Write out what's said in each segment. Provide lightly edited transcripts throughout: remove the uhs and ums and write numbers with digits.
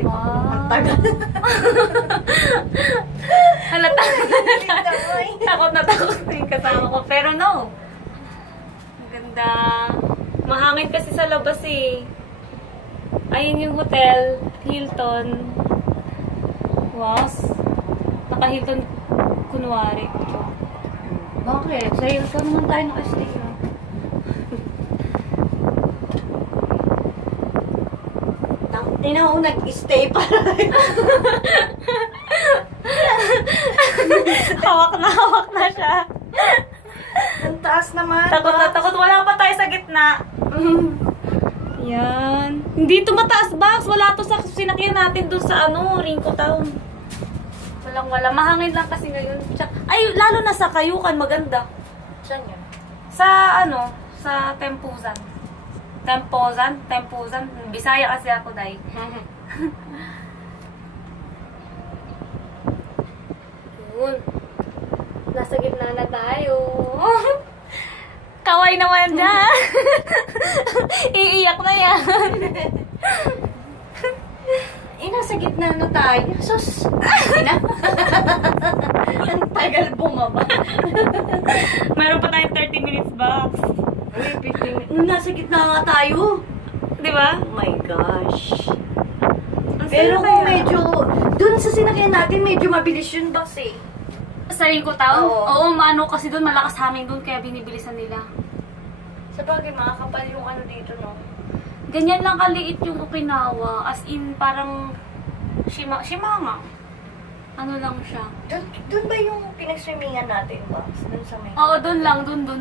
natin. Wow. Tagal. Halata. Takot na yung kasama ko. Pero no. Ang ganda. Mahangin kasi sa labas eh. Ayun yung hotel. Hilton. Wow. Naka-Hilton kunwari. Bakit? Sa Hilton naman tayo nakastay. Ina ako nag-stay para. Hawak na siya. Ang taas naman. Takot na takot. Wala pa tayo sa gitna. Yan. Hindi to mataas, Bax. Wala to sa sinakyan natin doon sa Rinco Town. Wala. Mahangin lang kasi ngayon. Ay, lalo na sa Kayukan, maganda. Saan yun? Sa sa Tempuzan. Tempuzan. Bisaya kasi ako, Day. Yun. Nasa gitna na tayo. Kaway naman dyan. Iiyak na yan. Nasa gitna na tayo. Sus! Ina. Ang tagal bumaba. Meron pa tayong 30 minutes box. Ay, 15 minutes. Nasa gitna nga tayo. Di ba? Oh my gosh. Ang Pero saya kung kaya. medyo, dun sa sinakyan natin, medyo mabilis yun boss eh. Sa Rinco Town? Oo. Oo, mano kasi doon malakas haming doon kaya binibilisan nila. Sa bagay, makakapal yung ano dito, no? Ganyan lang kaliit yung Okinawa. As in, parang Shimanga. Ano lang siya. Dun ba yung pinag-swimmingan natin, boss? Dun sa may... Oo, doon lang. Doon.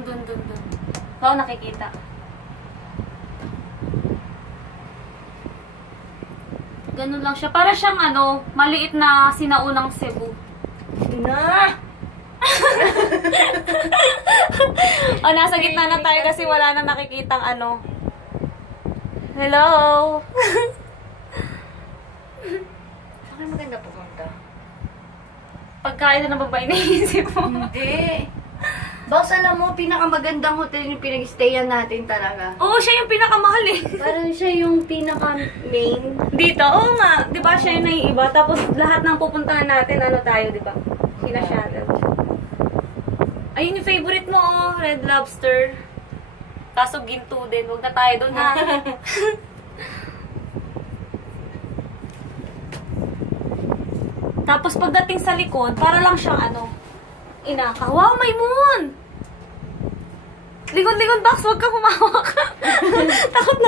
Oo, nakikita. Ganun lang siya. Para siyang maliit na sinaunang Cebu. Na! O, nasa gitna na tayo kasi wala na nakikitang Hello? Saan maganda pumunta? Pagkain na ng babae naisip mo. Hindi. Boss, alam mo, pinakamagandang hotel yung pinag-stayan natin talaga. Oo, siya yung pinakamahal eh. Parang siya yung pinaka-main. Dito, oo nga. Di ba siya yung naiiba? Tapos lahat ng pupuntahan natin, tayo, di ba? Sina-shuttle. Ayun yung favorite mo, Red Lobster. Kaso ginto din. Huwag na tayo doon, ha? Tapos pagdating sa likod, para lang siyang inaka. Wow, may moon! Likod, Bax, huwag ka humawak.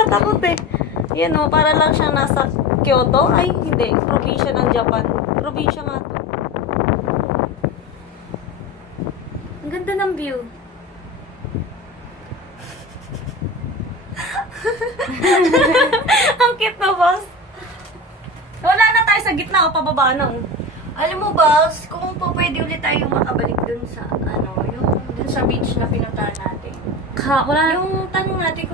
takot eh. Yan para lang siyang nasa Kyoto. Ay, hindi. Probinsya ng Japan. Probinsya nga to. Ang ganda ng view. Ang cute na, boss. Wala na tayo sa gitna o pababa na. Alam mo, boss, kung po pwede ulit tayo makabalik dun sa, yung dun sa beach na pinuntahan natin. Wala na. Yung tanong natin kung